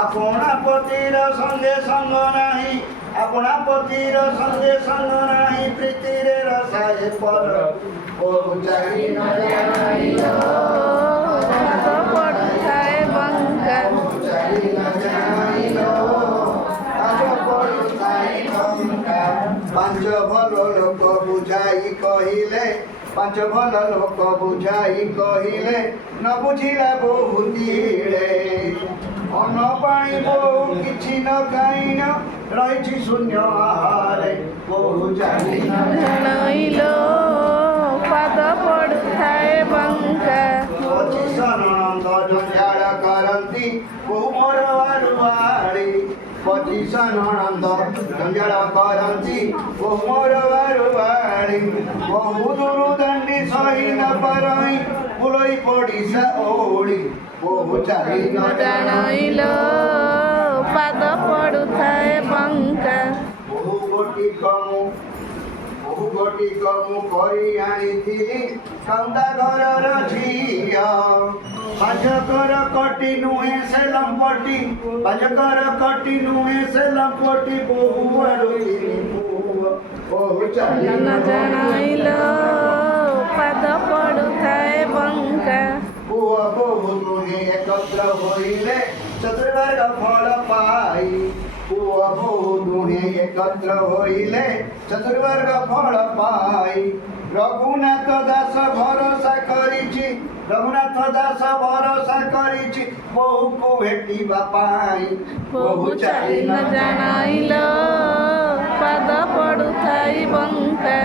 अपना पतिर संगे संग नाही अपना पतिर संगे संग नाही प्रीति रे रसाए पर बहु चाही न जानिलो तो पड़ुଥାଏ बंका चाही न जानिलो आज पड़ुଥାଏ बंका पांच भल लोक बुझाई कहिले पांच भल लोक बुझाई कहिले न बुझिला बहुतीरे अन्न पाणी बहु किछि न खाइन रहिछि शून्य आहारे बहु चाही न ଜାଣିଲ ପାଦ ପଡୁଥାଏ ବଙ୍କା पचिश ननद जंजाळ करन्ति बहु मोर वारुवाड़ी पचिश ननद जंजाळ करन्ति बहु मोर वारुवाड़ी बहु दूर दंडी सही न परई पुलई पड़िसा ओड़ी बहु चाही न ଜାଣିଲ ପାଦ ପଡୁଥାଏ ବଙ୍କା ବହୁ ଗୋଟି କମୁ କରି ଆଣିଥିଲି କନ୍ଦା ଘରର ଝିଅ ବାଜକର କଟି ନୁହେଁ ସେ ଲମ୍ପଟି ବାଜକର କଟି ନୁହେଁ ସେ ଲମ୍ପଟି ବହୁ ଆଡ଼ୁଥିଲି ବହୁ ଚାଲି ନ ଜାଣିଲ ପାଦ ପଡୁଥାଏ ବଙ୍କା ପୁଅ ବୋହୂ ଦୁହେଁ ଏକତ୍ର ହୋଇଲେ ଚତୁର୍ମାର୍ଗ ଫଳ ପାଇ ପୁଅ ବୋହୂ ଦୁହେଁ ଏକତ୍ର ହୋଇଲେ ଚତୁର୍ମାର୍ଗ ଫଳ ପାଇ ରଘୁନାଥ ଦାସ ଭରସା କରିଛି ରଘୁନାଥ ଦାସ ଭରସା କରିଛି ବୋହୂକୁ ଭେଟିବା ପାଇଁ ବହୁ ଚାଲି ନ ଜାଣିଲ ପାଦ ପଡୁଥାଏ ବଙ୍କା